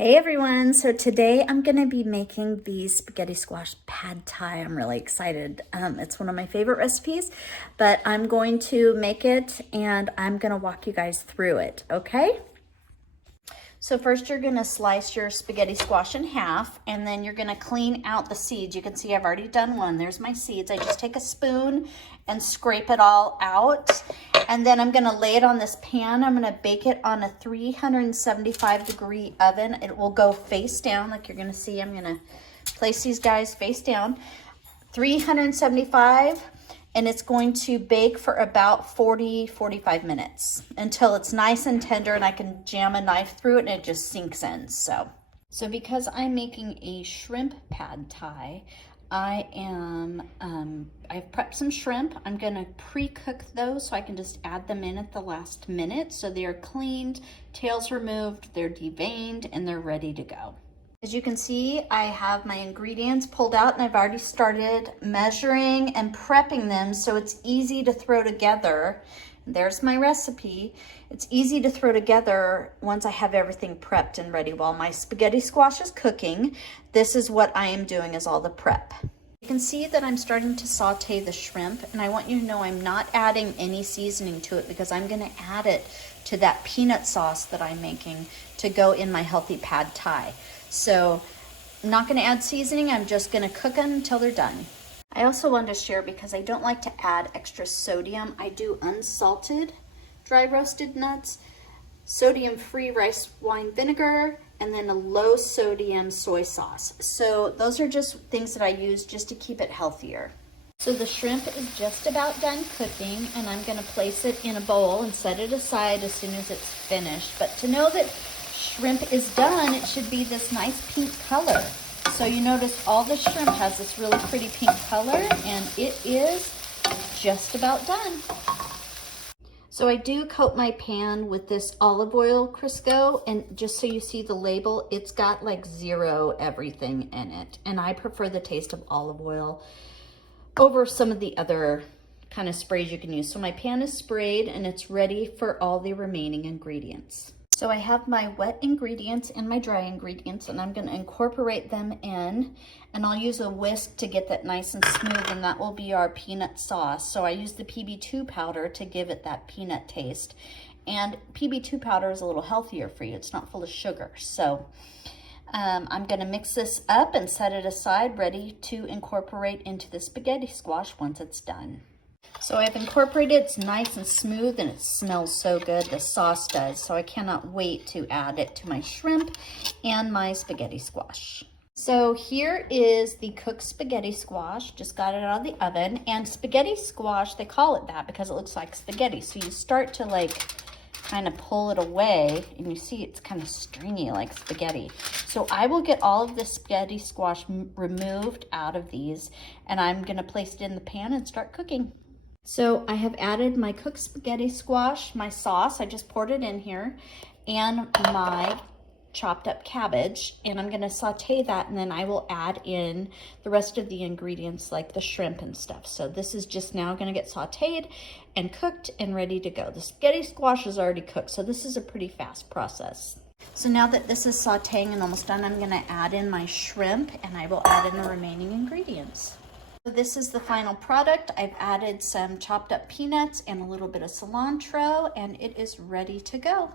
Hey everyone, so today I'm gonna be making the spaghetti squash pad thai. I'm really excited. It's one of my favorite recipes, but I'm going to make it and I'm gonna walk you guys through it, okay? So first you're gonna slice your spaghetti squash in half and then you're gonna clean out the seeds. You can see I've already done one. There's my seeds. I just take a spoon and scrape it all out. And then I'm gonna lay it on this pan. I'm gonna bake it on a 375-degree oven. It will go face down like you're gonna see. I'm gonna place these guys face down. 375, and it's going to bake for about 45 minutes until it's nice and tender and I can jam a knife through it and it just sinks in. So because I'm making a shrimp pad thai, I've prepped some shrimp. I'm gonna pre-cook those so I can just add them in at the last minute. So they are cleaned, tails removed, they're deveined, and they're ready to go. As you can see, I have my ingredients pulled out and I've already started measuring and prepping them so it's easy to throw together. There's my recipe. It's easy to throw together once I have everything prepped and ready. While my spaghetti squash is cooking, this is what I am doing is all the prep. You can see that I'm starting to saute the shrimp, and I want you to know I'm not adding any seasoning to it because I'm gonna add it to that peanut sauce that I'm making to go in my healthy pad thai. So I'm not gonna add seasoning, I'm just gonna cook them until they're done. I also wanted to share, because I don't like to add extra sodium, I do unsalted dry roasted nuts, sodium-free rice wine vinegar, and then a low sodium soy sauce. So those are just things that I use just to keep it healthier. So the shrimp is just about done cooking, and I'm gonna place it in a bowl and set it aside as soon as it's finished. But to know that shrimp is done, it should be this nice pink color. So you notice all the shrimp has this really pretty pink color, and it is just about done. So I do coat my pan with this olive oil Crisco, and just so you see the label, it's got like 0 everything in it. And I prefer the taste of olive oil over some of the other kind of sprays you can use. So my pan is sprayed and it's ready for all the remaining ingredients. So I have my wet ingredients and my dry ingredients, and I'm gonna incorporate them in, and I'll use a whisk to get that nice and smooth, and that will be our peanut sauce. So I use the PB2 powder to give it that peanut taste. And PB2 powder is a little healthier for you. It's not full of sugar. So I'm gonna mix this up and set it aside, ready to incorporate into the spaghetti squash once it's done. So I've incorporated, it's nice and smooth and it smells so good, the sauce does. So I cannot wait to add it to my shrimp and my spaghetti squash. So here is the cooked spaghetti squash, just got it out of the oven. And spaghetti squash, they call it that because it looks like spaghetti. So you start to like kind of pull it away and you see it's kind of stringy like spaghetti. So I will get all of the spaghetti squash removed out of these, and I'm gonna place it in the pan and start cooking. So I have added my cooked spaghetti squash, my sauce, I just poured it in here, and my chopped up cabbage, and I'm gonna saute that, and then I will add in the rest of the ingredients like the shrimp and stuff. So this is just now gonna get sauteed and cooked and ready to go. The spaghetti squash is already cooked, so this is a pretty fast process. So now that this is sauteing and almost done, I'm gonna add in my shrimp, and I will add in the remaining ingredients. So this is the final product. I've added some chopped up peanuts and a little bit of cilantro, and it is ready to go.